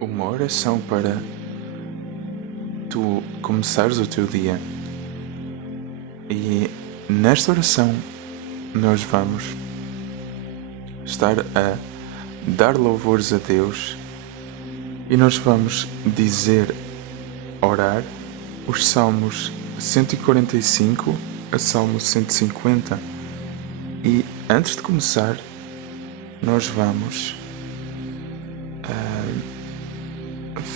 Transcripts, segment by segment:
uma oração para tu começares o teu dia. E nesta oração nós vamos estar a dar louvores a Deus e nós vamos orar os Salmos 145 a Salmo 150. E antes de começar, nós vamos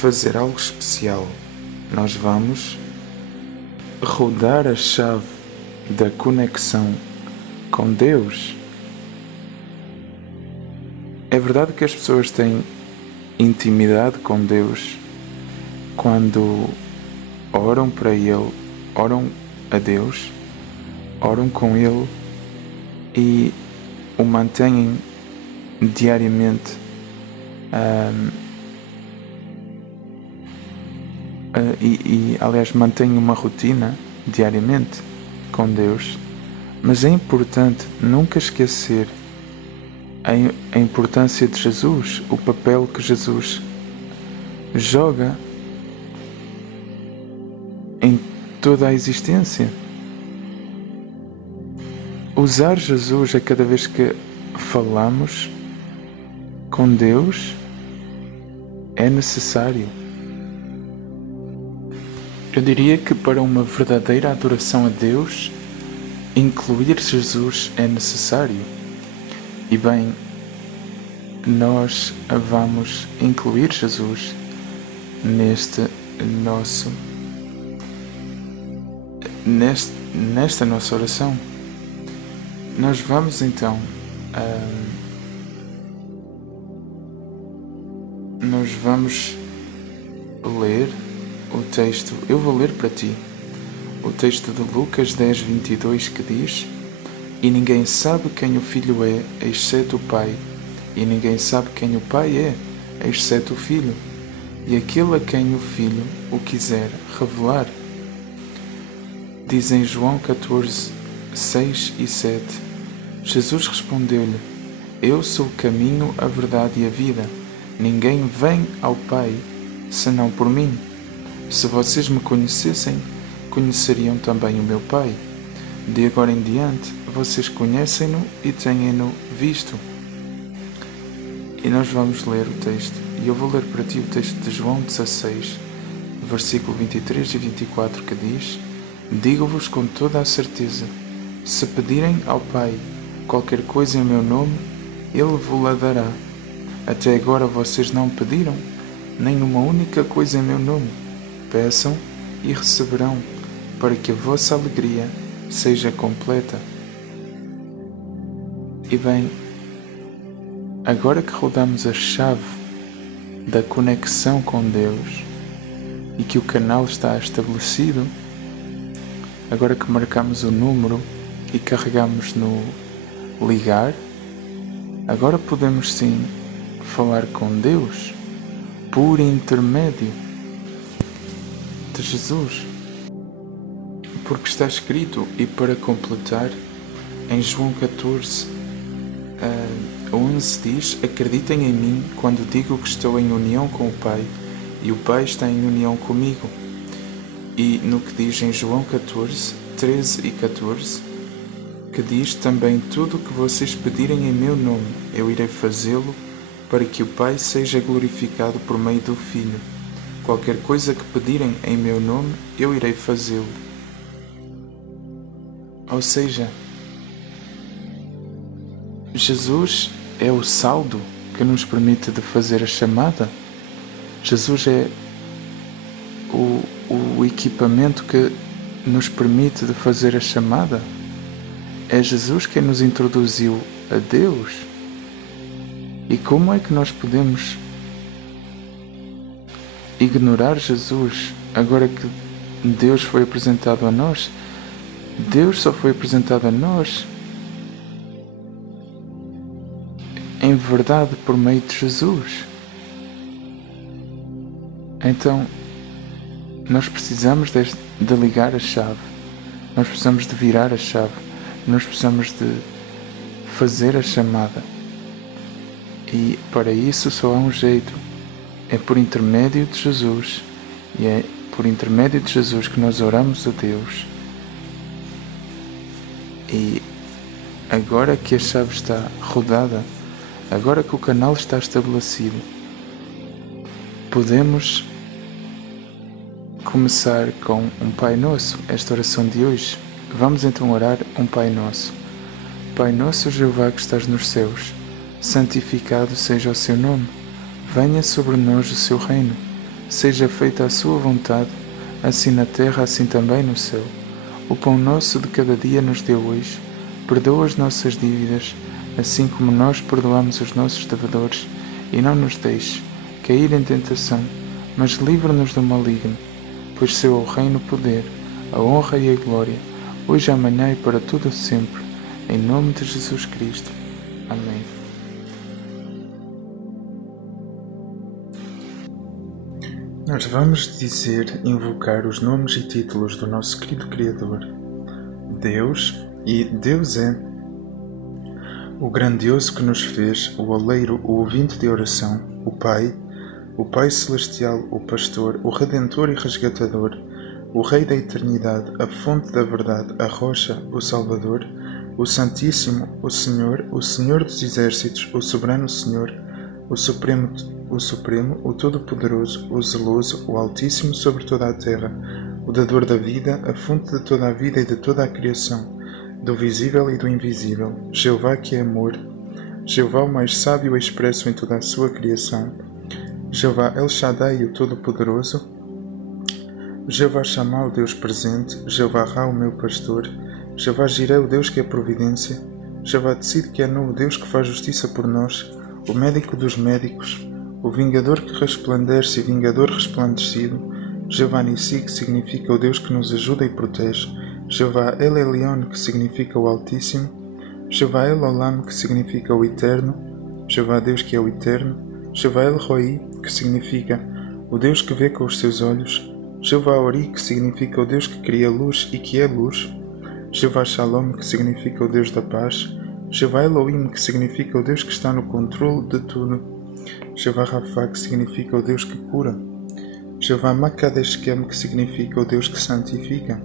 fazer algo especial. Nós vamos rodar a chave da conexão com Deus. É verdade que as pessoas têm intimidade com Deus quando oram para Ele, oram a Deus, oram com Ele e o mantêm diariamente aliás, mantêm uma rotina diariamente com Deus, mas é importante nunca esquecer a importância de Jesus, o papel que Jesus joga em toda a existência. Usar Jesus a cada vez que falamos com Deus é necessário. Eu diria que para uma verdadeira adoração a Deus, incluir Jesus é necessário. E bem, nós vamos incluir Jesus nesta nossa oração. Nós vamos então nós vamos ler o texto. Eu vou ler para ti o texto de Lucas 10:22, que diz: "E ninguém sabe quem o Filho é, exceto o Pai, e ninguém sabe quem o Pai é, exceto o Filho, e aquele a quem o Filho o quiser revelar." Diz em João 14:6 e 7: Jesus respondeu-lhe: "Eu sou o caminho, a verdade e a vida. Ninguém vem ao Pai senão por mim. Se vocês me conhecessem, conheceriam também o meu Pai. De agora em diante, vocês conhecem-no e têm-no visto." E nós vamos ler o texto. E eu vou ler para ti o texto de João 16, versículo 23 e 24, que diz: "Digo-vos com toda a certeza, se pedirem ao Pai qualquer coisa em meu nome, Ele vos-la dará. Até agora vocês não pediram, nem uma única coisa em meu nome. Peçam e receberão, para que a vossa alegria seja completa." E bem, agora que rodamos a chave da conexão com Deus e que o canal está estabelecido, agora que marcamos o número e carregamos no ligar, agora podemos sim falar com Deus por intermédio de Jesus. Porque está escrito, e para completar, em João 14:11 diz: "Acreditem em mim quando digo que estou em união com o Pai, e o Pai está em união comigo." E no que diz em João 14:13 e 14, que diz também: "Tudo o que vocês pedirem em meu nome, eu irei fazê-lo, para que o Pai seja glorificado por meio do Filho. Qualquer coisa que pedirem em meu nome, eu irei fazê-lo." Ou seja, Jesus é o saldo que nos permite de fazer a chamada. Jesus é o equipamento que nos permite de fazer a chamada. É Jesus quem nos introduziu a Deus. E como é que nós podemos ignorar Jesus agora que Deus foi apresentado a nós? Deus só foi apresentado a nós em verdade por meio de Jesus. Então, nós precisamos de ligar a chave, nós precisamos de virar a chave, nós precisamos de fazer a chamada. E para isso só há um jeito, É por intermédio de Jesus, e é por intermédio de Jesus que nós oramos a Deus. E agora que a chave está rodada, agora que o canal está estabelecido, podemos começar com um Pai Nosso, esta oração de hoje. Vamos então orar um Pai Nosso. Pai Nosso Jeová que estás nos céus, santificado seja o seu nome. Venha sobre nós o seu reino. Seja feita a sua vontade, assim na terra, assim também no céu. O pão nosso de cada dia nos dê hoje. Perdoa as nossas dívidas, assim como nós perdoamos os nossos devedores, e não nos deixes cair em tentação, mas livra-nos do maligno, pois seu é o reino, o poder, a honra e a glória, hoje, amanhã e para todo sempre, em nome de Jesus Cristo. Amém. Nós vamos invocar os nomes e títulos do nosso querido Criador, Deus, e Deus é o grandioso que nos fez, o oleiro, o ouvinte de oração, o Pai celestial, o pastor, o redentor e resgatador, o Rei da eternidade, a fonte da verdade, a rocha, o Salvador, o Santíssimo, o Senhor dos exércitos, o soberano Senhor, o Supremo, o Todo-Poderoso, o Zeloso, o Altíssimo sobre toda a terra, o dador da vida, a fonte de toda a vida e de toda a criação, do visível e do invisível, Jeová que é amor, Jeová o mais sábio e expresso em toda a sua criação, Jeová El Shaddai o Todo-Poderoso, Jeová Shammah o Deus presente, Jeová Ra o meu pastor, Jeová Jireh o Deus que é providência, Jeová Tsid que é o Deus que faz justiça por nós, o médico dos médicos, o vingador que resplandece e vingador resplandecido, Jeová Nissi que significa o Deus que nos ajuda e protege, Jeová El Elyon que significa o Altíssimo, Jeová El Olam que significa o Eterno, Jeová Deus que é o Eterno, Jeová El Roi que significa o Deus que vê com os seus olhos, Jeová Ori que significa o Deus que cria luz e que é luz, Jeová Shalom que significa o Deus da paz, Jeová Elohim que significa o Deus que está no controle de tudo, Jeová Rapha que significa o Deus que cura, Jeová Makadeshkem que significa o Deus que santifica,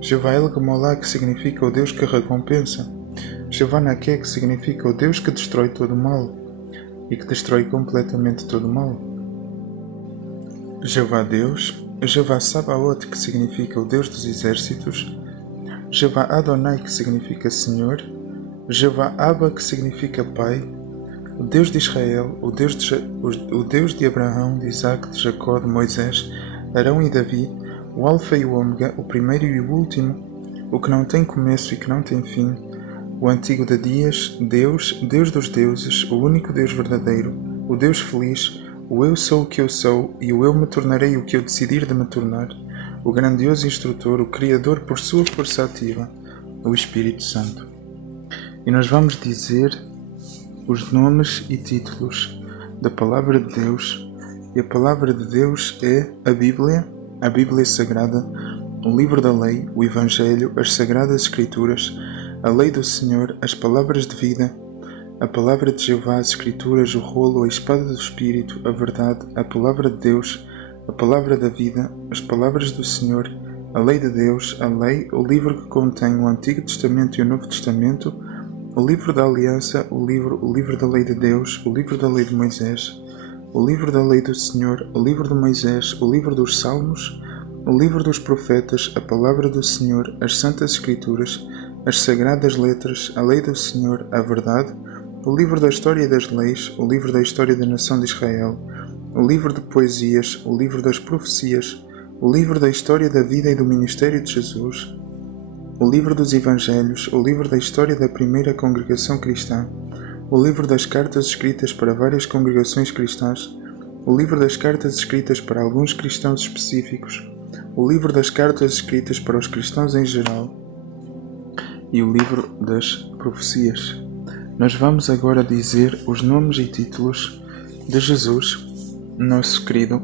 Jeová El Gemolá que significa o Deus que recompensa, Jeová Naké que significa o Deus que destrói todo o mal e que destrói completamente todo o mal, Jeová Deus, Jeová Sabaoth que significa o Deus dos exércitos, Jeová Adonai que significa Senhor, Jeová Abba que significa Pai, o Deus de Israel, o Deus de Abraão, de Isaac, de Jacó, de Moisés, Arão e Davi, o Alfa e o Ômega, o primeiro e o último, o que não tem começo e que não tem fim, o antigo de dias, Deus, Deus dos deuses, o único Deus verdadeiro, o Deus feliz, o eu sou o que eu sou e o eu me tornarei o que eu decidir de me tornar, o grandioso instrutor, o Criador por sua força ativa, o Espírito Santo. E nós vamos dizer os nomes e títulos da Palavra de Deus, e a Palavra de Deus é a Bíblia Sagrada, o livro da lei, o Evangelho, as Sagradas Escrituras, a lei do Senhor, as palavras de vida, a Palavra de Jeová, as Escrituras, o rolo, a espada do Espírito, a verdade, a Palavra de Deus, a Palavra da vida, as palavras do Senhor, a lei de Deus, a lei, o livro que contém o Antigo Testamento e o Novo Testamento, o livro da aliança, o livro da lei de Deus, o livro da lei de Moisés, o livro da lei do Senhor, o livro de Moisés, o livro dos Salmos, o livro dos profetas, a palavra do Senhor, as Santas Escrituras, as Sagradas Letras, a lei do Senhor, a verdade, o livro da história das leis, o livro da história da nação de Israel, o livro de poesias, o livro das profecias, o livro da história da vida e do ministério de Jesus, o livro dos Evangelhos, o livro da história da primeira congregação cristã, o livro das cartas escritas para várias congregações cristãs, o livro das cartas escritas para alguns cristãos específicos, o livro das cartas escritas para os cristãos em geral e o livro das profecias. Nós vamos agora dizer os nomes e títulos de Jesus, nosso querido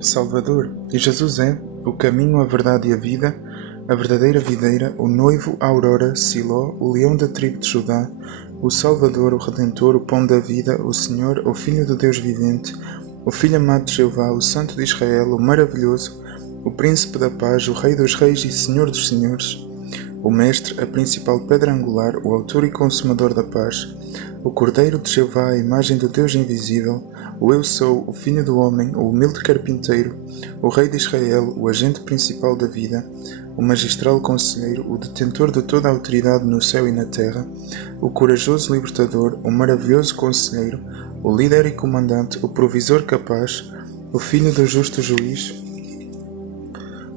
Salvador. E Jesus é o caminho, a verdade e a vida, a verdadeira videira, o noivo, a aurora, Siló, o leão da tribo de Judá, o Salvador, o Redentor, o pão da vida, o Senhor, o Filho do Deus vivente, o Filho amado de Jeová, o Santo de Israel, o maravilhoso, o Príncipe da paz, o Rei dos reis e Senhor dos senhores, o Mestre, a principal pedra angular, o Autor e Consumador da paz, o Cordeiro de Jeová, a imagem do Deus invisível, o Eu Sou, o Filho do Homem, o humilde carpinteiro, o Rei de Israel, o agente principal da vida, o magistral conselheiro, o detentor de toda a autoridade no céu e na terra, o corajoso libertador, o maravilhoso conselheiro, o líder e comandante, o provisor capaz, o Filho do justo juiz,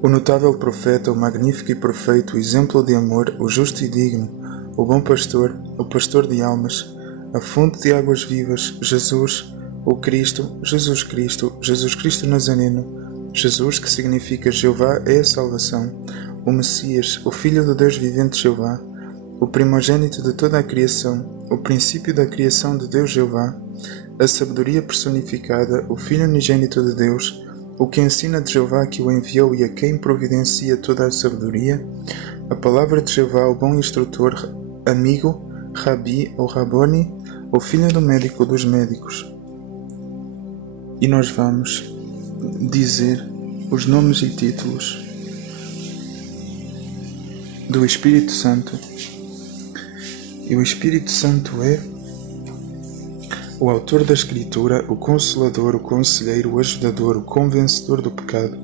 o notável profeta, o magnífico e perfeito, o exemplo de amor, o justo e digno, o bom pastor, o pastor de almas, a fonte de águas vivas, Jesus, o Cristo, Jesus Cristo Nazareno, Jesus, que significa Jeová é a salvação, o Messias, o Filho do Deus vivente Jeová, o primogênito de toda a criação, o princípio da criação de Deus Jeová, a sabedoria personificada, o Filho unigênito de Deus, o que ensina de Jeová que o enviou e a quem providencia toda a sabedoria, a palavra de Jeová, o bom instrutor, amigo, Rabi ou Raboni, o filho do médico dos médicos. E nós vamos dizer os nomes e títulos do Espírito Santo. E o Espírito Santo é o autor da Escritura, o Consolador, o Conselheiro, o Ajudador, o Convencedor do pecado,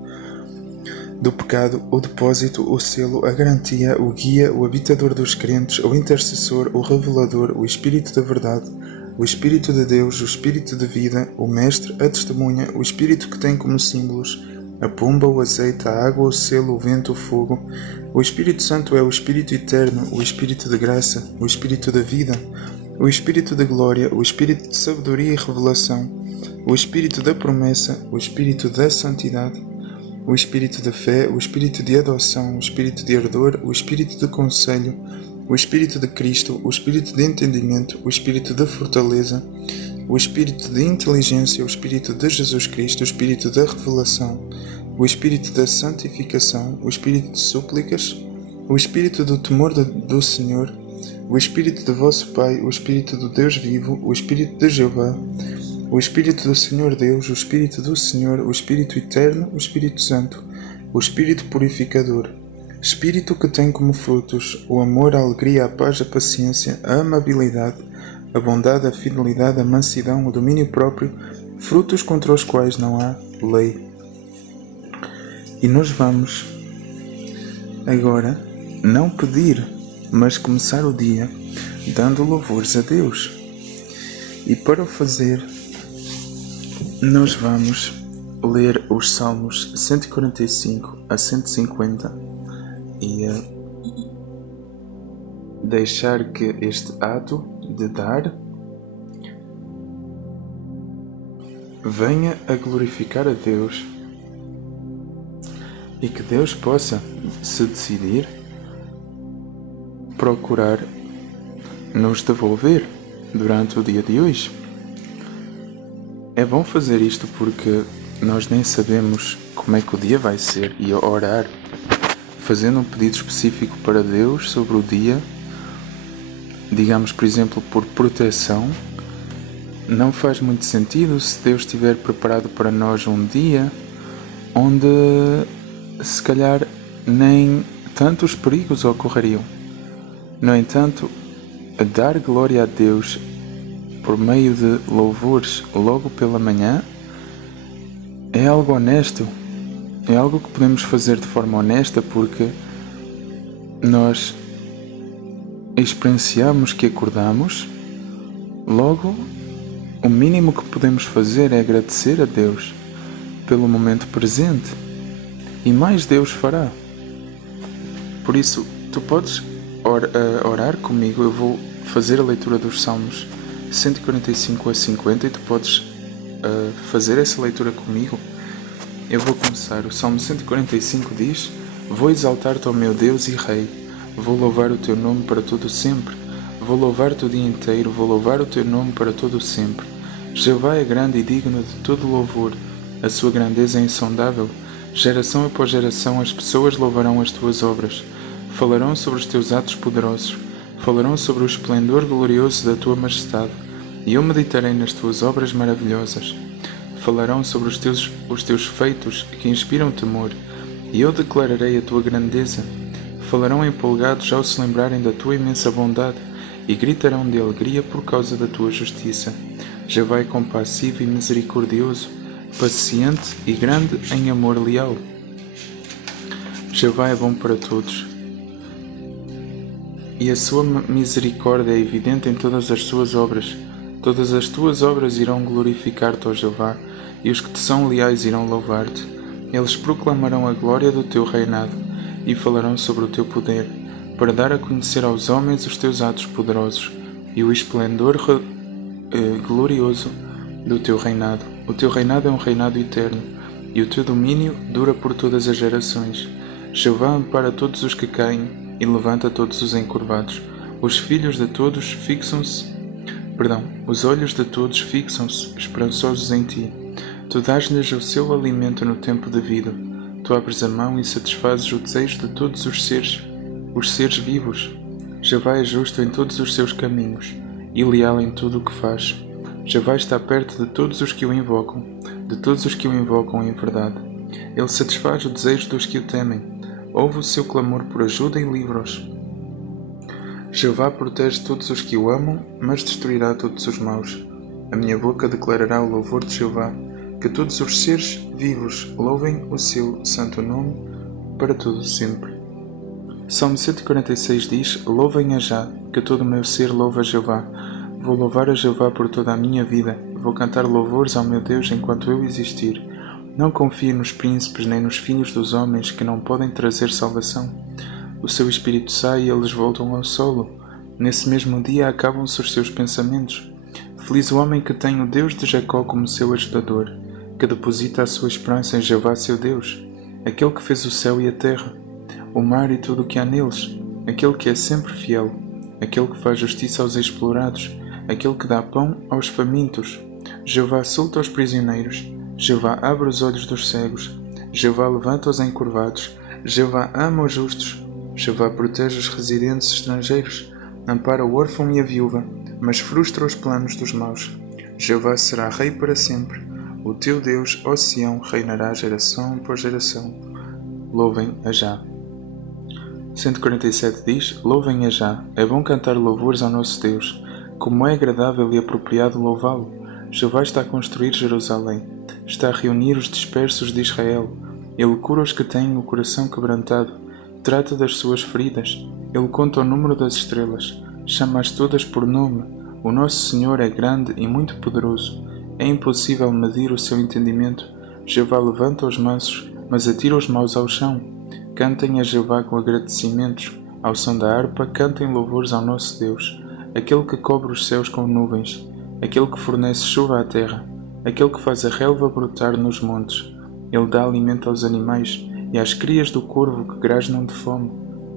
o depósito, o selo, a garantia, o guia, o habitador dos crentes, o intercessor, o revelador, o Espírito da verdade, o Espírito de Deus, o Espírito de vida, o Mestre, a testemunha, o Espírito que tem como símbolos a pomba, o azeite, a água, o selo, o vento, o fogo. O Espírito Santo é o Espírito eterno, o Espírito de graça, o Espírito da vida, o Espírito de glória, o Espírito de sabedoria e revelação, o Espírito da promessa, o Espírito da santidade, o Espírito da fé, o Espírito de adoção, o Espírito de ardor, o Espírito de conselho, o Espírito de Cristo, o Espírito de entendimento, o Espírito de fortaleza, o Espírito de inteligência, o Espírito de Jesus Cristo, o Espírito da revelação, o Espírito da santificação, o Espírito de súplicas, o Espírito do temor do Senhor, o Espírito de vosso Pai, o Espírito do Deus vivo, o Espírito de Jeová, o Espírito do Senhor Deus, o Espírito do Senhor, o Espírito eterno, o Espírito Santo, o Espírito purificador, Espírito que tem como frutos o amor, a alegria, a paz, a paciência, a amabilidade, a bondade, a fidelidade, a mansidão, o domínio próprio, frutos contra os quais não há lei. E nós vamos agora não pedir, mas começar o dia dando louvores a Deus. E para o fazer, nós vamos ler os Salmos 145 a 150 e deixar que este ato de dar venha a glorificar a Deus e que Deus possa, se decidir, procurar nos devolver durante o dia de hoje. É bom fazer isto porque nós nem sabemos como é que o dia vai ser e orar, fazendo um pedido específico para Deus sobre o dia, digamos por exemplo por proteção, não faz muito sentido se Deus tiver preparado para nós um dia onde se calhar nem tantos perigos ocorreriam. No entanto, dar glória a Deus por meio de louvores logo pela manhã é algo honesto, é algo que podemos fazer de forma honesta porque nós experienciamos que acordamos, logo o mínimo que podemos fazer é agradecer a Deus pelo momento presente e mais Deus fará. Por isso, tu podes orar comigo, eu vou fazer a leitura dos Salmos 145 a 50 e tu podes fazer essa leitura comigo. Eu vou começar. O Salmo 145 diz: Vou exaltar-te, ó meu Deus e Rei, vou louvar o teu nome para todo sempre, vou louvar-te o dia inteiro, vou louvar o teu nome para todo sempre. Jeová é grande e digno de todo louvor, a sua grandeza é insondável. Geração após geração as pessoas louvarão as tuas obras, falarão sobre os teus atos poderosos, falarão sobre o esplendor glorioso da tua majestade, e eu meditarei nas tuas obras maravilhosas. falarão sobre os teus feitos que inspiram temor, e eu declararei a tua grandeza. Falarão empolgados ao se lembrarem da tua imensa bondade, e gritarão de alegria por causa da tua justiça. Jeová é compassivo e misericordioso, paciente e grande em amor leal. Jeová é bom para todos, e a sua misericórdia é evidente em todas as suas obras. Todas as tuas obras irão glorificar-te, ó Jeová, e os que te são leais irão louvar-te. Eles proclamarão a glória do teu reinado e falarão sobre o teu poder, para dar a conhecer aos homens os teus atos poderosos e o esplendor glorioso do teu reinado. O teu reinado é um reinado eterno, e o teu domínio dura por todas as gerações. Jeová ampara todos os que caem e levanta todos os encurvados. Os olhos de todos fixam-se, esperançosos em ti. Tu dás-lhes o seu alimento no tempo devido. Tu abres a mão e satisfazes o desejo de todos os seres vivos. Jeová é justo em todos os seus caminhos e leal em tudo o que faz. Jeová está perto de todos os que o invocam, em verdade. Ele satisfaz o desejo dos que o temem. Ouve o seu clamor por ajuda e livra-os. Jeová protege todos os que o amam, mas destruirá todos os maus. A minha boca declarará o louvor de Jeová, que todos os seres vivos louvem o seu santo nome para todo sempre. Salmo 146 diz: Louvem a Já, que todo o meu ser louva a Jeová. Vou louvar a Jeová por toda a minha vida, vou cantar louvores ao meu Deus enquanto eu existir. Não confie nos príncipes nem nos filhos dos homens que não podem trazer salvação. O seu espírito sai e eles voltam ao solo. Nesse mesmo dia acabam-se os seus pensamentos. Feliz o homem que tem o Deus de Jacó como seu ajudador, que deposita a sua esperança em Jeová seu Deus, aquele que fez o céu e a terra, o mar e tudo o que há neles, aquele que é sempre fiel, aquele que faz justiça aos explorados, aquele que dá pão aos famintos. Jeová solta os prisioneiros, Jeová abre os olhos dos cegos, Jeová levanta os encurvados, Jeová ama os justos, Jeová protege os residentes estrangeiros, ampara o órfão e a viúva, mas frustra os planos dos maus. Jeová será rei para sempre, o teu Deus, ó Sião, reinará geração por geração. Louvem a Já. 147 diz: Louvem a Já, é bom cantar louvores ao nosso Deus, como é agradável e apropriado louvá-lo. Jeová está a construir Jerusalém, está a reunir os dispersos de Israel. Ele cura os que têm o coração quebrantado, trata das suas feridas, ele conta o número das estrelas, chama-as todas por nome. O nosso Senhor é grande e muito poderoso, é impossível medir o seu entendimento. Jeová levanta os mansos, mas atira os maus ao chão. Cantem a Jeová com agradecimentos, ao som da harpa cantem louvores ao nosso Deus, aquele que cobre os céus com nuvens, aquele que fornece chuva à terra, aquele que faz a relva brotar nos montes. Ele dá alimento aos animais e às crias do corvo que grasnam de fome.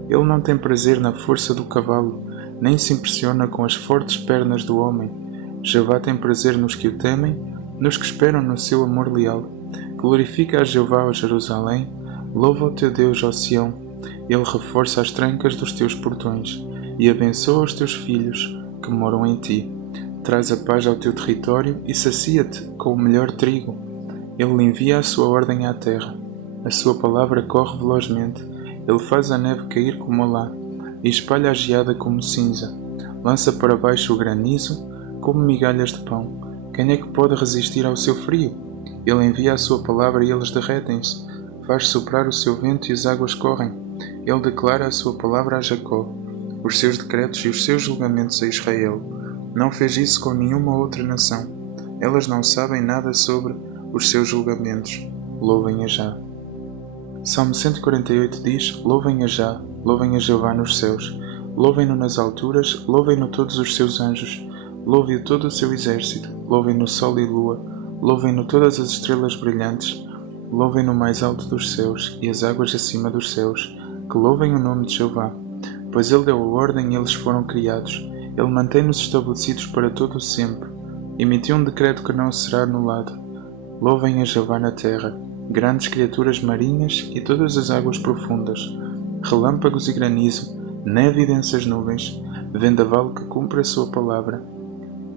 Ele não tem prazer na força do cavalo, nem se impressiona com as fortes pernas do homem. Jeová tem prazer nos que o temem, nos que esperam no seu amor leal. Glorifica a Jeová, ó Jerusalém, louva o teu Deus, ó Sião. Ele reforça as trancas dos teus portões e abençoa os teus filhos que moram em ti. Traz a paz ao teu território e sacia-te com o melhor trigo. Ele envia a sua ordem à terra. A sua palavra corre velozmente. Ele faz a neve cair como a lã e espalha a geada como cinza. Lança para baixo o granizo como migalhas de pão. Quem é que pode resistir ao seu frio? Ele envia a sua palavra e eles derretem-se. Faz soprar o seu vento e as águas correm. Ele declara a sua palavra a Jacó, os seus decretos e os seus julgamentos a Israel. Não fez isso com nenhuma outra nação. Elas não sabem nada sobre os seus julgamentos. Louvem a Já. Salmo 148 diz: Louvem a Já, louvem a Jeová nos céus, louvem-no nas alturas, louvem-no todos os seus anjos, louve-o todo o seu exército, louvem-no sol e lua, louvem-no todas as estrelas brilhantes, louvem-no mais alto dos céus e as águas acima dos céus, que louvem o nome de Jeová. Pois ele deu a ordem e eles foram criados, ele mantém-nos estabelecidos para todo o sempre, emitiu um decreto que não será anulado. Louvem a Jeová na terra, grandes criaturas marinhas e todas as águas profundas, relâmpagos e granizo, neve e densas nuvens, vendaval que cumpre a sua palavra.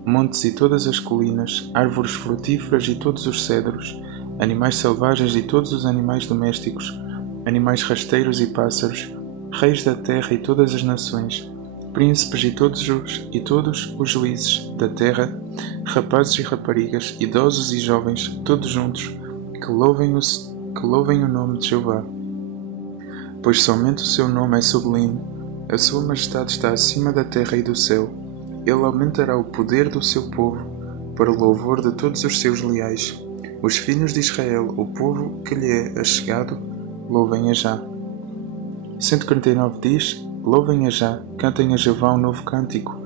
montes e todas as colinas, árvores frutíferas e todos os cedros, animais selvagens e todos os animais domésticos, animais rasteiros e pássaros, reis da terra e todas as nações, príncipes e todos os juízes da terra, rapazes e raparigas, idosos e jovens, todos juntos, que louvem o nome de Jeová. Pois somente o seu nome é sublime, a sua majestade está acima da terra e do céu. Ele aumentará o poder do seu povo, para o louvor de todos os seus leais. Os filhos de Israel, o povo que lhe é achegado, louvem-a já. 149 diz: Louvem-a já, cantem a Jeová um novo cântico,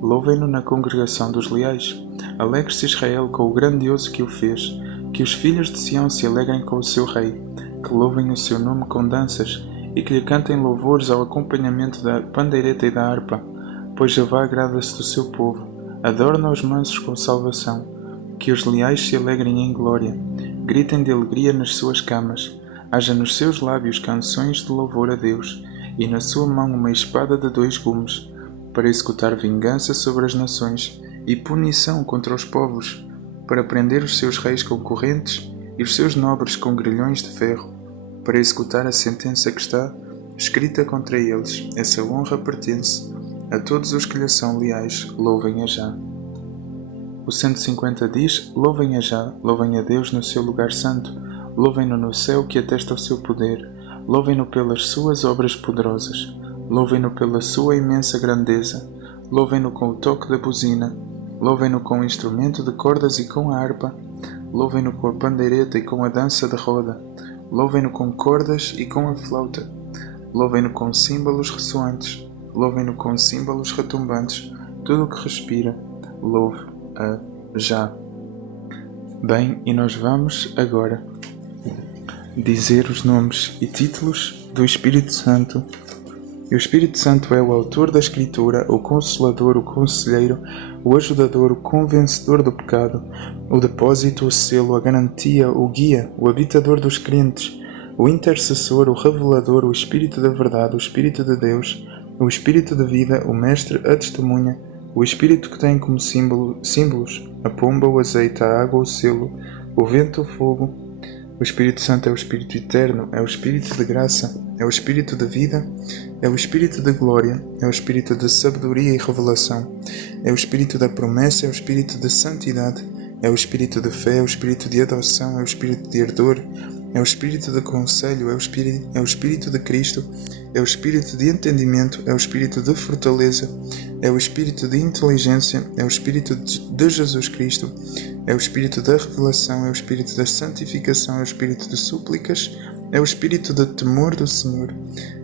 louvem-no na congregação dos leais. Alegre-se Israel com o grandioso que o fez, que os filhos de Sião se alegrem com o seu rei, que louvem o seu nome com danças, e que lhe cantem louvores ao acompanhamento da pandeireta e da harpa, pois Jeová agrada-se do seu povo, adorna os mansos com salvação. Que os leais se alegrem em glória, gritem de alegria nas suas camas, haja nos seus lábios canções de louvor a Deus, e na sua mão uma espada de 2 gumes, para executar vingança sobre as nações e punição contra os povos, para prender os seus reis com correntes e os seus nobres com grilhões de ferro, para executar a sentença que está escrita contra eles. Essa honra pertence a todos os que lhe são leais, louvem-a já. O 150 diz: Louvem-a já, louvem a Deus no seu lugar santo, louvem-no no céu que atesta o seu poder, louvem-no pelas suas obras poderosas, louvem-no pela sua imensa grandeza, louvem-no com o toque da buzina, louvem-no com o instrumento de cordas e com a harpa, louvem-no com a pandeireta e com a dança de roda, louvem-no com cordas e com a flauta, louvem-no com símbolos ressoantes, louvem-no com símbolos retumbantes, tudo o que respira, louve-a já. Bem, e nós vamos agora dizer os nomes e títulos do Espírito Santo. E o Espírito Santo é o autor da Escritura, o Consolador, o Conselheiro, o Ajudador, o Convencedor do pecado, o depósito, o selo, a garantia, o guia, o habitador dos crentes, o intercessor, o revelador, o Espírito da verdade, o Espírito de Deus, o Espírito da vida, o Mestre, a testemunha, o Espírito que tem como símbolos a pomba, o azeite, a água, o selo, o vento, o fogo. O Espírito Santo é o Espírito eterno, é o Espírito de graça, é o Espírito de vida, é o Espírito de glória, é o Espírito de sabedoria e revelação, é o Espírito da promessa, é o Espírito de santidade, é o Espírito de fé, é o Espírito de adoção, é o Espírito de ardor, é o Espírito de conselho, é o Espírito de Cristo, é o Espírito de entendimento, é o Espírito de fortaleza, é o Espírito de inteligência, é o Espírito de Jesus Cristo, é o Espírito da revelação, é o Espírito da santificação, é o Espírito de súplicas, é o Espírito de temor do Senhor,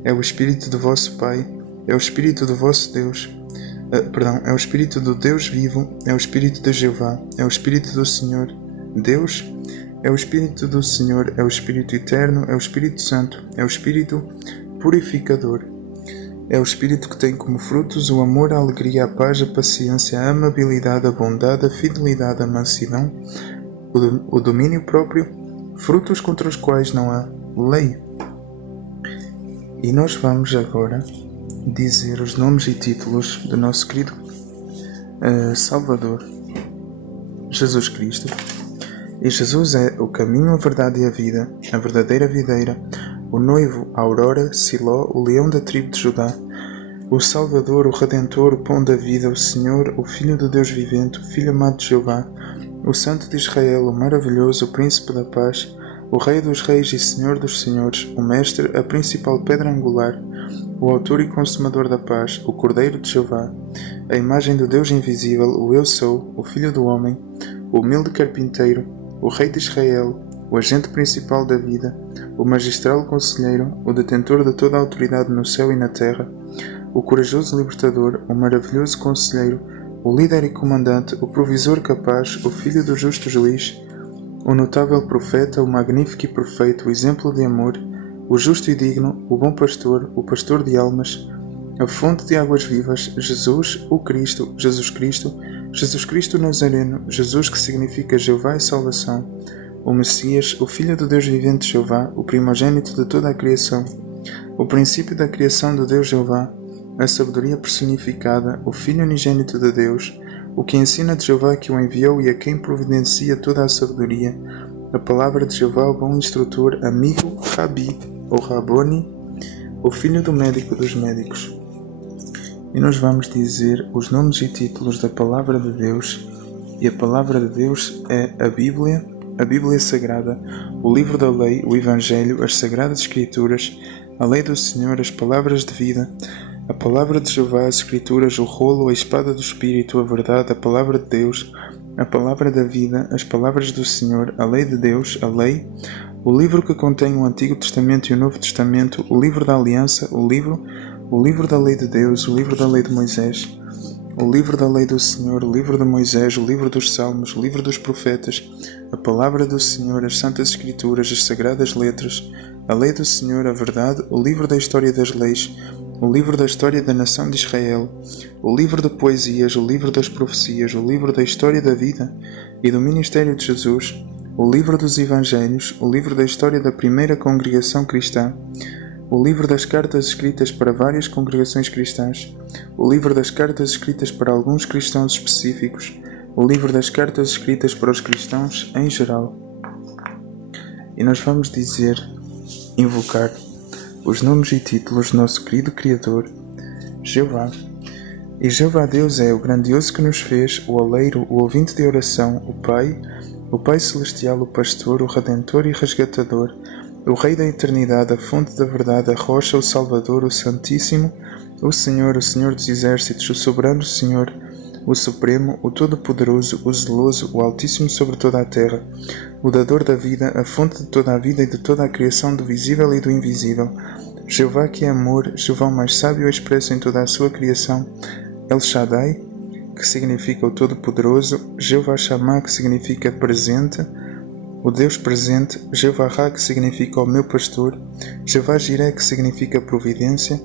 é o Espírito do vosso Pai, é o Espírito do vosso Deus, é o Espírito do Deus vivo, é o Espírito de Jeová, é o Espírito do Senhor, Deus, é o Espírito do Senhor, é o Espírito eterno, é o Espírito Santo, é o Espírito purificador, é o Espírito que tem como frutos o amor, a alegria, a paz, a paciência, a amabilidade, a bondade, a fidelidade, a mansidão, o domínio próprio, frutos contra os quais não há lei. E nós vamos agora dizer os nomes e títulos do nosso querido Salvador, Jesus Cristo. E Jesus é o caminho, a verdade e a vida, a verdadeira videira, o noivo, a aurora, Siló, o leão da tribo de Judá, o Salvador, o Redentor, o pão da vida, o Senhor, o Filho do Deus vivente, o Filho amado de Jeová, o Santo de Israel, o maravilhoso, o Príncipe da paz, o Rei dos reis e Senhor dos senhores, o Mestre, a principal pedra angular, o Autor e Consumador da paz, o Cordeiro de Jeová, a imagem do Deus invisível, o Eu Sou, o Filho do Homem, o humilde carpinteiro, o Rei de Israel, o agente principal da vida, o magistral conselheiro, o detentor de toda a autoridade no céu e na terra, o corajoso libertador, o maravilhoso conselheiro, o líder e comandante, o provisor capaz, o filho do justo juiz, o notável profeta, o magnífico e perfeito, o exemplo de amor, o justo e digno, o bom pastor, o pastor de almas, a fonte de águas vivas, Jesus, o Cristo, Jesus Cristo Nazareno, Jesus que significa Jeová e salvação, o Messias, o Filho do Deus vivente Jeová, o primogênito de toda a criação, o princípio da criação do Deus Jeová, a sabedoria personificada, o Filho unigênito de Deus, o que ensina de Jeová que o enviou e a quem providencia toda a sabedoria, a palavra de Jeová, o bom instrutor, amigo, Rabi, ou Raboni, o filho do médico dos médicos. E nós vamos dizer os nomes e títulos da palavra de Deus, e a palavra de Deus é a Bíblia Sagrada, o livro da lei, o Evangelho, as Sagradas Escrituras, a lei do Senhor, as palavras de vida, a palavra de Jeová, as Escrituras, o rolo, a espada do Espírito, a verdade, a palavra de Deus, a palavra da vida, as palavras do Senhor, a lei de Deus, a lei, o livro que contém o Antigo Testamento e o Novo Testamento, o livro da Aliança, o livro da lei de Deus, o livro da lei de Moisés, o livro da lei do Senhor, o livro de Moisés, o livro dos Salmos, o livro dos Profetas, a palavra do Senhor, as Santas Escrituras, as Sagradas Letras, a lei do Senhor, a verdade, o livro da história das leis, o livro da história da nação de Israel, o livro de poesias, o livro das profecias, o livro da história da vida e do ministério de Jesus, o livro dos Evangelhos, o livro da história da primeira congregação cristã, o livro das cartas escritas para várias congregações cristãs, o livro das cartas escritas para alguns cristãos específicos, o livro das cartas escritas para os cristãos em geral. E nós vamos invocar os nomes e títulos do nosso querido Criador, Jeová. E Jeová Deus é o grandioso que nos fez, o oleiro, o ouvinte de oração, o Pai Celestial, o Pastor, o Redentor e Resgatador, o Rei da Eternidade, a Fonte da Verdade, a Rocha, o Salvador, o Santíssimo, o Senhor dos Exércitos, o Soberano Senhor, o Supremo, o Todo-Poderoso, o Zeloso, o Altíssimo sobre toda a terra, o Dador da vida, a Fonte de toda a vida e de toda a criação do visível e do invisível, Jeová que é amor, Jeová o mais sábio expresso em toda a sua criação, El Shaddai, que significa o Todo-Poderoso, Jeová Shammah, que significa presente, o Deus presente, Jeová Ra, que significa o meu pastor, Jeová Jireh, que significa providência,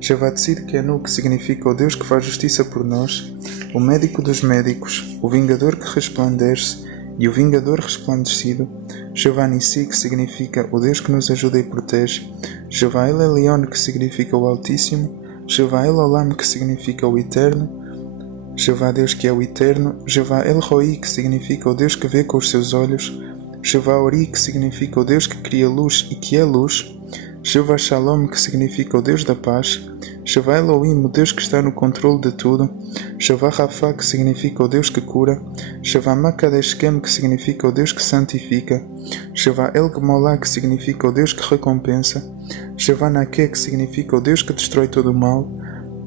Jeová Tzidkenu, que significa o Deus que faz justiça por nós, o médico dos médicos, o vingador que resplandece e o vingador resplandecido, Jeová Nissi, que significa o Deus que nos ajuda e protege, Jeová El Elyon, que significa o Altíssimo, Jeová El Olam, que significa o Eterno, Jeová Deus que é o Eterno, Jeová El Roi, que significa o Deus que vê com os seus olhos, Jeová Ori, que significa o Deus que cria luz e que é luz, Jeová Shalom, que significa o Deus da paz, Jeová Elohim, o Deus que está no controle de tudo, Jeová Rafa, que significa o Deus que cura, Jeová Makadeshkem, que significa o Deus que santifica, Jeová El Gmolá, que significa o Deus que recompensa, Jeová Naké, que significa o Deus que destrói todo o mal,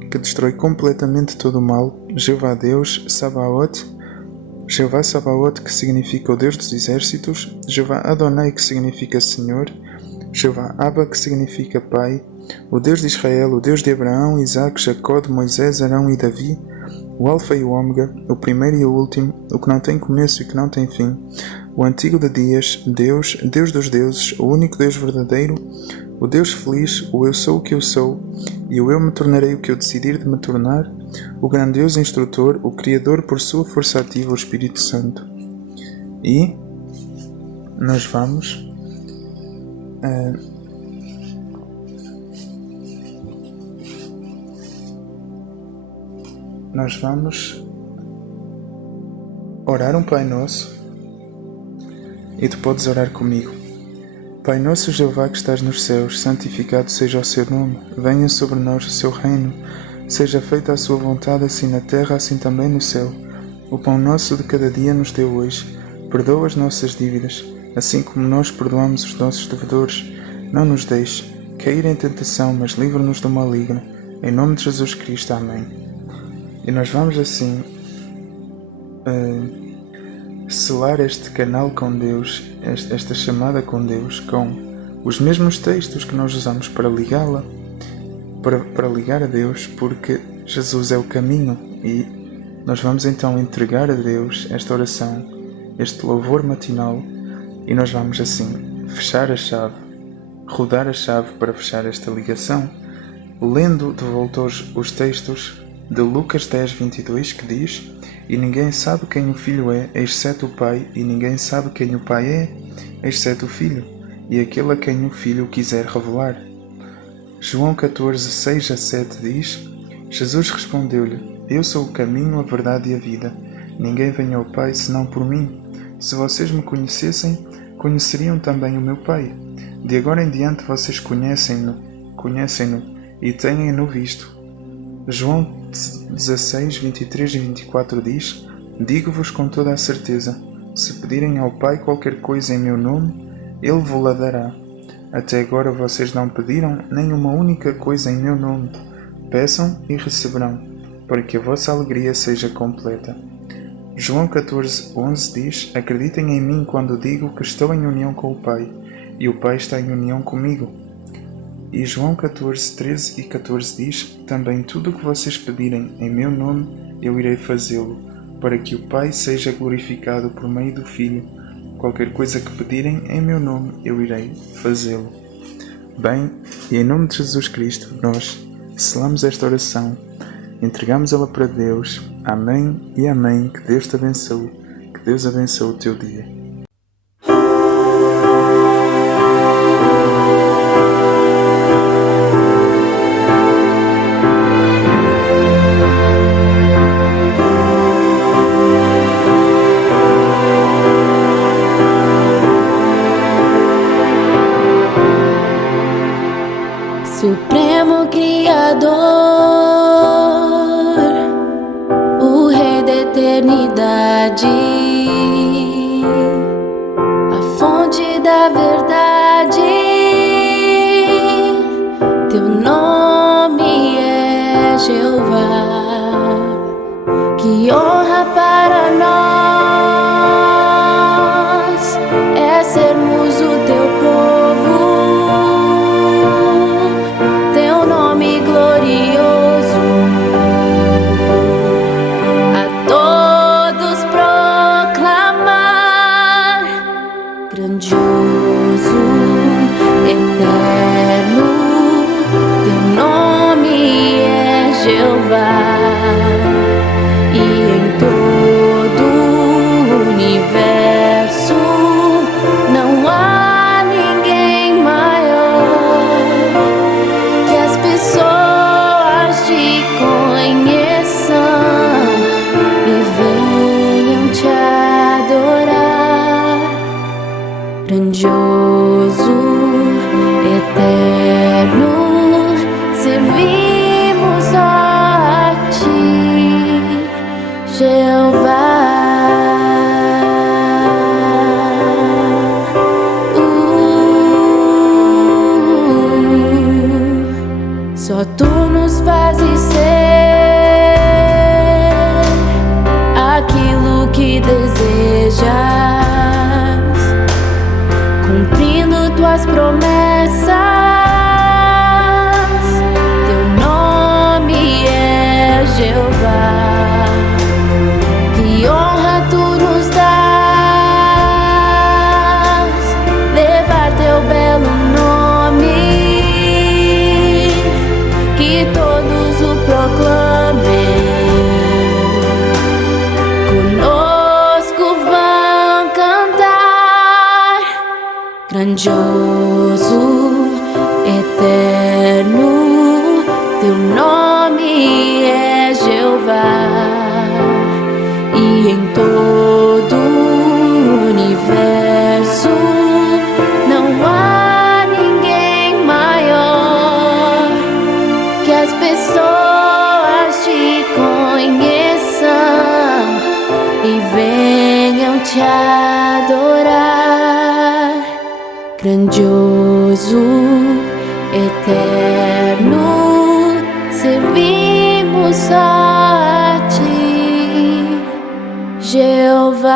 que destrói completamente todo o mal, Jeová Deus, Sabaoth, Jeová Sabaoth, que significa o Deus dos exércitos, Jeová Adonai, que significa Senhor, Jeová Abba, que significa Pai, o Deus de Israel, o Deus de Abraão, Isaac, Jacó, de Moisés, Arão e Davi, o Alfa e o Ômega, o primeiro e o último, o que não tem começo e que não tem fim, o antigo de dias, Deus, Deus dos deuses, o único Deus verdadeiro, o Deus feliz, o eu sou o que eu sou, e o eu me tornarei o que eu decidir de me tornar, o grandioso instrutor, o Criador por sua força ativa, o Espírito Santo. E nós vamos orar um Pai Nosso e tu podes orar comigo. Pai nosso Jeová que estás nos céus, santificado seja o seu nome, venha sobre nós o seu reino, seja feita a sua vontade assim na terra, assim também no céu. O pão nosso de cada dia nos dê hoje, perdoa as nossas dívidas, assim como nós perdoamos os nossos devedores. Não nos deixes cair em tentação, mas livra-nos do maligno. Em nome de Jesus Cristo. Amém. E nós vamos assim selar este canal com Deus, esta chamada com Deus, com os mesmos textos que nós usamos para ligá-la, para ligar a Deus, porque Jesus é o caminho. E nós vamos então entregar a Deus esta oração, este louvor matinal, e nós vamos assim fechar a chave, rodar a chave para fechar esta ligação, lendo de volta os textos de Lucas 10:22, que diz: E ninguém sabe quem o Filho é, exceto o Pai, e ninguém sabe quem o Pai é, exceto o Filho, e aquele a quem o Filho quiser revelar. João 14:6-7 diz: Jesus respondeu-lhe: Eu sou o caminho, a verdade e a vida. Ninguém vem ao Pai senão por mim. Se vocês me conhecessem, conheceriam também o meu Pai. De agora em diante vocês conhecem-no e têm-no visto. João 16, 23 e 24 diz: Digo-vos com toda a certeza, se pedirem ao Pai qualquer coisa em meu nome, Ele vos-la dará. Até agora vocês não pediram nem uma única coisa em meu nome. Peçam e receberão, para que a vossa alegria seja completa. João 14, 11 diz: Acreditem em mim quando digo que estou em união com o Pai, e o Pai está em união comigo. E João 14, 13 e 14 diz: Também tudo o que vocês pedirem em meu nome, eu irei fazê-lo, para que o Pai seja glorificado por meio do Filho. Qualquer coisa que pedirem em meu nome, eu irei fazê-lo. Bem, e em nome de Jesus Cristo, nós selamos esta oração, entregamos ela para Deus. Amém e amém. Que Deus te abençoe. Que Deus abençoe o teu dia. Supremo Criador, o Rei da eternidade, a fonte da verdade, teu nome é Jeová. Que honra para nós é sermos o teu povo. Grandioso, eterno, teu nome é Jeová, e em todo o universo não há ninguém maior. Que as pessoas te conheçam e venham te adorar. Grandioso, eterno, servimos a ti, Jeová. Só tu nos fazes ser aquilo que desejas, cumprindo tuas promessas. Teu nome é Jeová. Que honra tu nos dás, levar teu belo nome, que todos o proclamem. Grandioso, eterno, teu nome é Jeová, e em todo o universo não há ninguém maior. Que as pessoas te conheçam e venham te adorar. Grandioso, eterno, servimos a ti, Jeová.